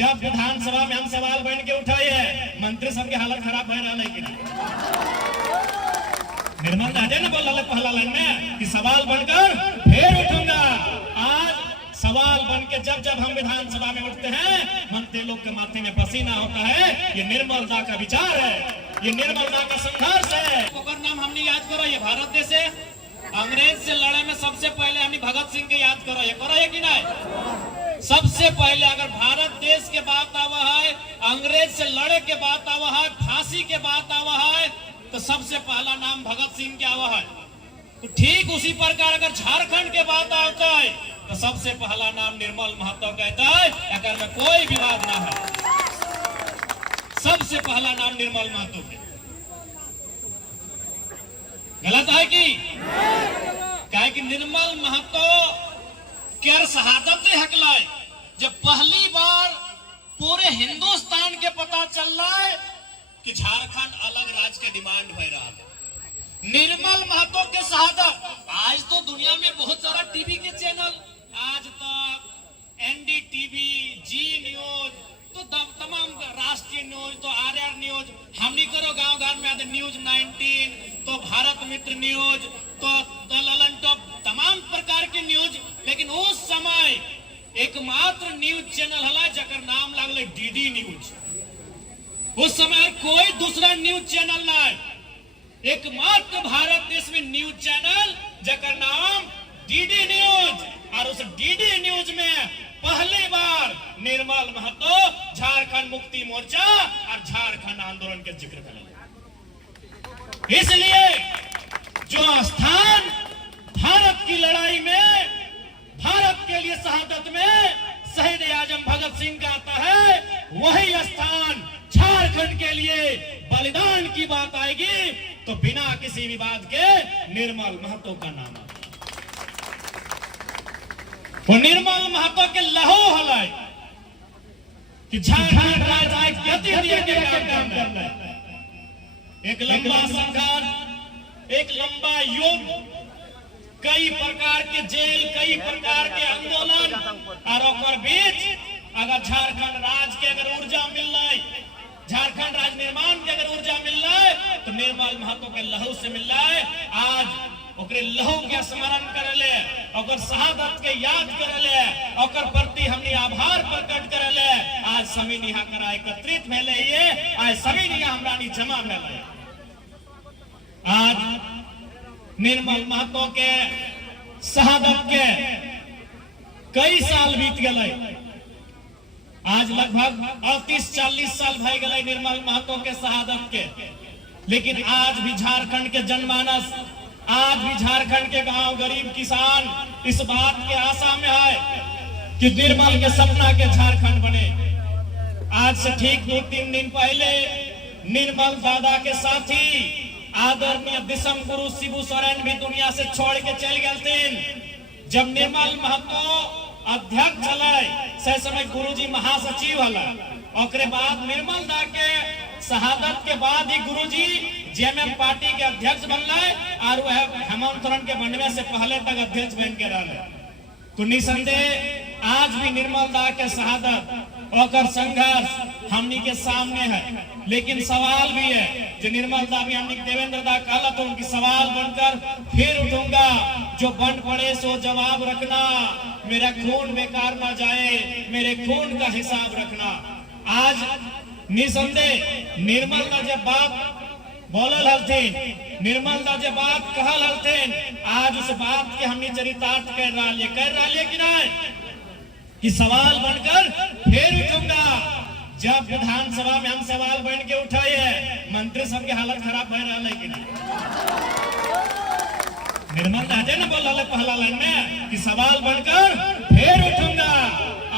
जब विधानसभा में हम सवाल बन के उठाए हैं, मंत्री सब की हालत खराब हो रहा है कि निर्मल राजे ने बोला पहला लाइन में कि सवाल बनकर फिर उठूंगा। आज सवाल बन के जब जब हम विधानसभा में उठते हैं, मंत्री लोग के माथे में पसीना होता है। ये निर्मलता का विचार है, ये निर्मलता का संघर्ष है। ओकर नाम हमने याद करो, ये भारत देश है। अंग्रेज से लड़े में सबसे पहले हमने भगत सिंह के याद करो, ये करो है कि नहीं? सबसे पहले अगर भारत देश के बात आवा है, अंग्रेज से लड़े के बात आवा है, फांसी के बात आवा है, तो सबसे पहला नाम भगत सिंह के आवा है। तो ठीक उसी प्रकार अगर झारखंड के बात आता है तो सबसे पहला नाम निर्मल महतो कहता है। अगर में कोई विवाद ना है, सबसे पहला नाम निर्मल महतो है। गलत है कि निर्मल महतो के शहादत हकलाए जब पहली बार पूरे हिंदुस्तान के पता चल रहा है कि झारखंड अलग राज्य के डिमांड हो रहा है। निर्मल महतो के शहादत, आज तो दुनिया में बहुत सारा टीवी के चैनल, आज तक, एनडीटीवी, जी न्यूज, तो तमाम राष्ट्रीय न्यूज, तो आरआर न्यूज, हमनी करो गांव गांव में आते न्यूज 19, तो भारत मित्र न्यूज, तो ललन टॉप, तमाम प्रकार के न्यूज। लेकिन उस समय एकमात्र न्यूज चैनल हला जकर नाम लागले डीडी न्यूज। उस समय कोई दूसरा न्यूज चैनल ना है, एकमात्र भारत देश में न्यूज चैनल जकर नाम डीडी न्यूज। और उस डीडी न्यूज में पहली बार निर्मल महतो झारखंड मुक्ति मोर्चा और झारखंड आंदोलन के जिक्र करेंगे। इसलिए जो स्थान भारत की लड़ाई में, भारत के लिए शहादत में शहीद आजम भगत सिंह का आता है, वही स्थान झारखंड के लिए बलिदान की बात आएगी तो बिना किसी विवाद के निर्मल महतो का नाम आता है। वो निर्मल महतो के लहो हलाई कि झारखंड राज्य गति दिए के काम कर रहा है। एक लंबा संघर्ष, एक लंबा युद्ध, कई प्रकार के जेल, कई प्रकार के आंदोलन, और बीच अगर झारखंड राज्य के अगर ऊर्जा मिल रहा है, झारखंड राज्य निर्माण के अगर ऊर्जा मिल रहा है तो निर्मल महतो के लहू से मिल रहा है। आज ओकरे लहू के स्मरण करले, ओकर शहादत के याद करले, ओकर प्रति हमनी आभार प्रकट करले। आज सभी निहा करा एकत्रित भेले हिए, आज सभी निहा हमरानी जमा भेले। आज निर्मल महतो के शहादत के कई साल बीत गए, आज लगभग 38-40 साल भय गए निर्मल महतो के शहादत के। लेकिन आज भी झारखंड के जनमानस, आज भी झारखंड के गांव गरीब किसान इस बात के आशा में है कि निर्मल के सपना के झारखंड बने। आज से ठीक 2-3 दिन पहले निर्मल दादा के साथी आदरणीय दिसम गुरु शिबू सोरेन भी दुनिया से छोड़ के चल गए। जब निर्मल महतो अध्यक्ष चलाए, से समय गुरुजी महासचिव हला, और बाद निर्मल दा के शहादत के बाद ही गुरुजी जेएमएम पार्टी के अध्यक्ष बनले, और वह हेमंत सोरेन के बनने से पहले तक अध्यक्ष बन के रहे। तो निसंदेह आज भी निर्मल दा के शहादत और संघर्ष हमनी के सामने है। लेकिन सवाल भी है जो निर्मल दा भी हमनी देवेंद्र दा कहला तो उनकी सवाल बनकर फिर उठूंगा। जो बन पड़े सो जवाब रखना, मेरा खून बेकार ना जाए, मेरे खून का हिसाब रखना। आज निसंदेह निर्मल दा जब बात बोलल हलथिन, निर्मल दा जब बात कहल हलथिन, आज उस बात के हमनी चरितार्थ कर रहा है कि नहीं, कि सवाल बनकर फिर उठूंगा। जब विधानसभा में हम सवाल बन के उठाए हैं, मंत्री सब की हालत खराब हो रहा है कि नहीं। निर्मल राजे ने बोला पहला लाइन में कि सवाल बनकर फिर उठूंगा।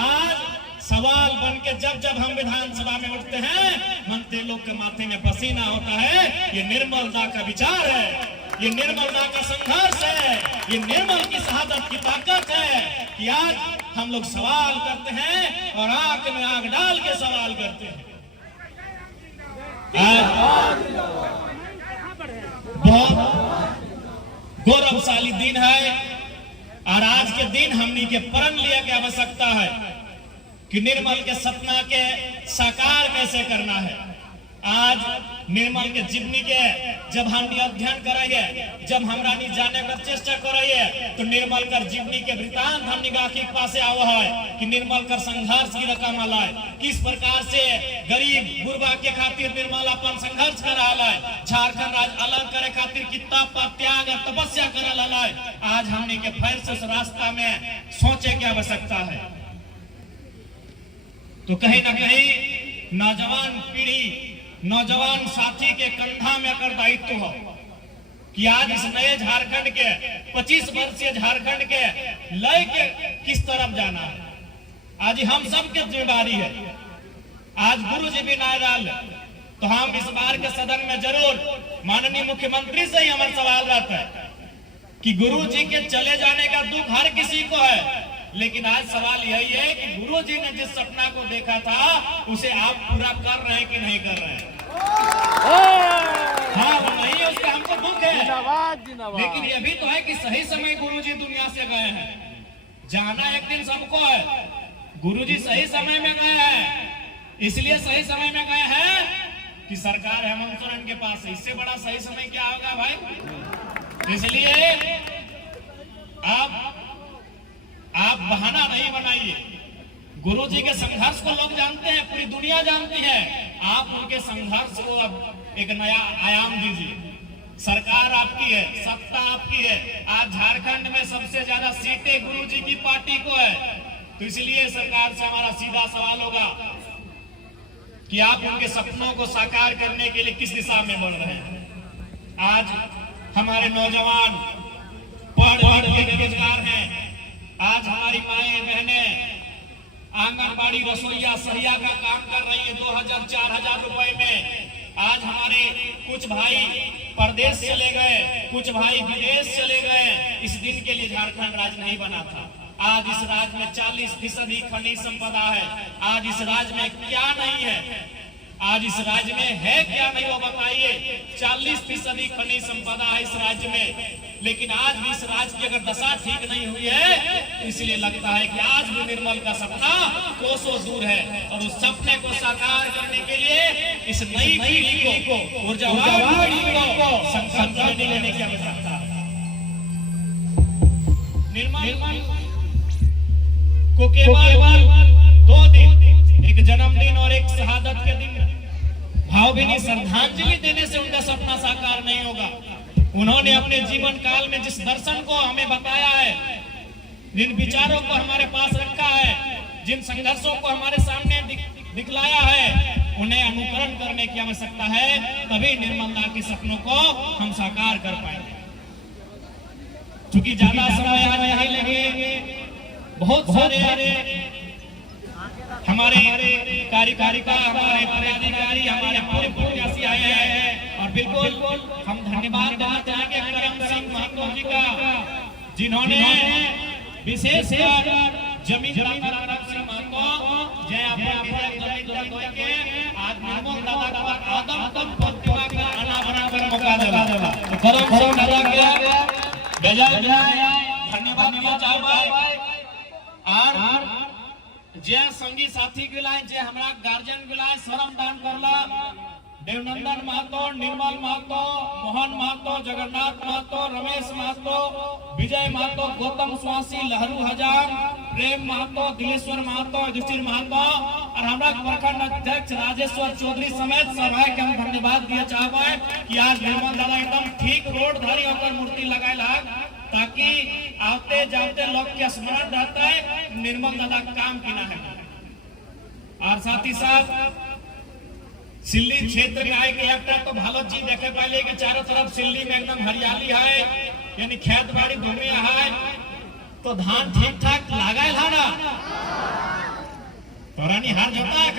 आज सवाल बन के जब जब हम विधानसभा में उठते हैं, मंत्री लोग के माथे में पसीना होता है। ये निर्मलता का विचार है, ये निर्मलता का संघर्ष है, ये निर्मल की शहादत की ताकत है कि आज हम लोग सवाल करते हैं और आंख में आंख डाल के सवाल करते हैं। बहुत गौरवशाली दिन है और आज के दिन हमनी के प्रण लिया की आवश्यकता है कि निर्मल के सपना के साकार कैसे करना है। आज निर्मल के जीवनी के जब हम अध्ययन करेंगे, जब हमरा जाने का चेष्टा करेंगे, तो निर्मल कर जीवनी के वृतांत हम निगाह के पास आवा है कि निर्मल कर संघर्ष की रकम है, किस प्रकार से गरीब गुरबा के खातिर निर्मल अपन संघर्ष कर रहा है, झारखंड राज्य अलग करे खातिर कितना त्याग और तपस्या कर रहा है। आज हमने के फिर से उस रास्ता में सोचे की आवश्यकता है। तो कहीं ना कहीं नौजवान पीढ़ी, नौजवान साथी के कंधा में अगर दायित्व हो कि आज इस नए झारखंड के 25 वर्षीय झारखंड के लय के किस तरफ जाना है, आज हम सब की जिम्मेदारी है। आज गुरु जी भी ना डाल तो हम इस बार के सदन में जरूर माननीय मुख्यमंत्री से ही हमारा सवाल रहता है कि गुरु जी के चले जाने का दुख हर किसी को है, लेकिन आज सवाल यही है कि गुरु जी ने जिस सपना को देखा था उसे आप पूरा कर रहे हैं कि नहीं कर रहे हैं। हाँ नहीं, उसका हमको दुख है, लेकिन ये भी तो है कि सही समय गुरु जी दुनिया से गए हैं। जाना एक दिन सबको है, गुरु जी सही समय में गए हैं। इसलिए सही समय में गए हैं कि सरकार हेमंत सोरेन के पास है। इससे बड़ा सही समय क्या होगा भाई। इसलिए आप बहाना नहीं बनाइए। गुरु जी के संघर्ष को लोग जानते हैं, पूरी दुनिया जानती है। आप उनके संघर्ष को अब एक नया आयाम दीजिए। सरकार आपकी है, सत्ता आपकी है। आज झारखंड में सबसे ज्यादा सीटें गुरु जी की पार्टी को है, तो इसलिए सरकार से हमारा सीधा सवाल होगा कि आप उनके सपनों को साकार करने के लिए किस दिशा में बढ़ रहे हैं। आज हमारे नौजवान पढ़ के बेरोजगार हैं। आज हमारी माएं बहनें आंगनबाड़ी रसोईया सहिया का काम कर रही है 2000-4000 रुपए में। आज हमारे कुछ भाई परदेश चले गए, कुछ भाई विदेश चले गए। इस दिन के लिए झारखंड राज्य नहीं बना था। आज इस राज्य में 40% खनिज संपदा है। आज इस राज्य में क्या नहीं है, आज इस राज्य में है क्या नहीं वो बताइए। 40% खनिज संपदा है इस राज्य में, लेकिन आज भी इस राज्य की अगर दशा ठीक नहीं हुई है, इसलिए लगता है कि आज भी निर्मल का सपना कोसों दूर है। और उस सपने को साकार करने के लिए इस नई पीढ़ी को, ऊर्जावान पीढ़ी को संकल्प लेने की आवश्यकता है। निर्मल को केवल 2 दिन, एक जन्मदिन और एक शहादत के दिन भावभीनी श्रद्धांजलि देने से उनका सपना साकार नहीं होगा। उन्होंने अपने जीवन काल में जिस दर्शन को हमें बताया है, जिन विचारों को हमारे पास रखा है, जिन संघर्षों को हमारे सामने दिखलाया है, उन्हें अनुकरण करने की आवश्यकता है। तभी निर्मलता के सपनों को हम साकार कर पाएंगे। क्योंकि ज्यादा समय आज नहीं लगेंगे। बहुत सारे हमारे कार्यकारिता, हमारे पदाधिकारी, हमारे पूरे प्रत्याशी आए हैं और बिल्कुल हम धन्यवाद देना चाहेंगे करम सिंह महतो जी का, जिन्होंने विशेष जमीन दाता सिंह महतो जय जमीन के आज निर्मल दादा का आदम प्रतिमा का अनावरण मौका देला। तो करम सिंह दादा के बेजाय धन्यवाद दिया चाहबे। और जे संगी साथी के लाए, जे हमरा गार्जियन के लाए श्रम दान करला, देवनंदन महतो, निर्मल महतो, मोहन महतो, जगन्नाथ महतो, रमेश महतो, विजय महतो, गौतम स्वासी, लहरू हजाम, प्रेम महतो, दिलेश्वर महतो, युधिष्ठिर महतो और हमरा प्रखंड अध्यक्ष राजेश्वर चौधरी समेत सभा के हम धन्यवाद दिया चाहबे कि आज निर्मल दादा एकदम ठीक रोड धरी होकर मूर्ति लगाए लाग, ताकि आते जाते लोग के स्मरण रहता है निर्मल दादा काम किना है। और साथ ही साथ सिल्ली क्षेत्र में आए के लगता तो भालो चीज देखे पहले कि चारों तरफ सिल्ली में एकदम हरियाली है, यानी खेत बाड़ी धुमिया है, तो धान ठीक ठाक लगा है ना। तोरानी हार जोता है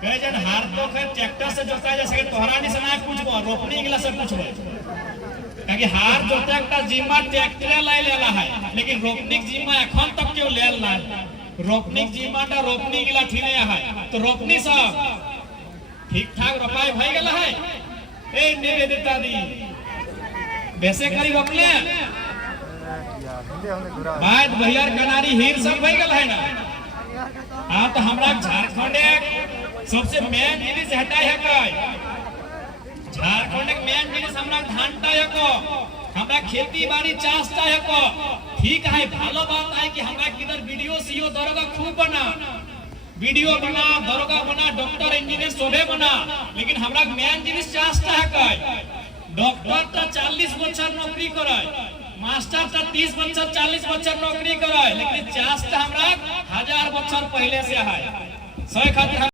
कहे जन हार तो ट्रैक्टर से जोता है, जैसे तोहरानी से ना पूछबो, रोपनी गिला से पूछबो, क्योंकि हार जोता का जिम्मा ट्रैक्टर लाई लेला है, लेकिन रोपनी जिम्मा एखन तक क्यों लेल ना। रोपनी जिम्मा टा रोपनी गिला ठीने है, तो रोपनी सब ठीक ठाक रोपाई भई गेला है। ए निवेदिता दी वैसे करी रोपले बाद भैया कनारी हीर सब भई गेल है ना। तो हमरा झारखंड सबसे मेन जिनिस हटाई है काय झारखंड मेन जिनिस हमरा धानटा है को हमरा खेती बाड़ी चाषटा है को ठीक है भालो बात है कि हमरा किधर वीडियो सीओ दरोगा खूब बना वीडियो बना दरोगा बना डॉक्टर इंजीनियर सोभे बना लेकिन हमरा मेन जिनिस चाषटा है काय डॉक्टर तो 40 बच्चर नौकरी कराय मास्टर तो 30 बच्चर 40 बच्चर नौकरी कराय लेकिन चाष तो हमरा 1000 बच्चर पहले से है सही खातिर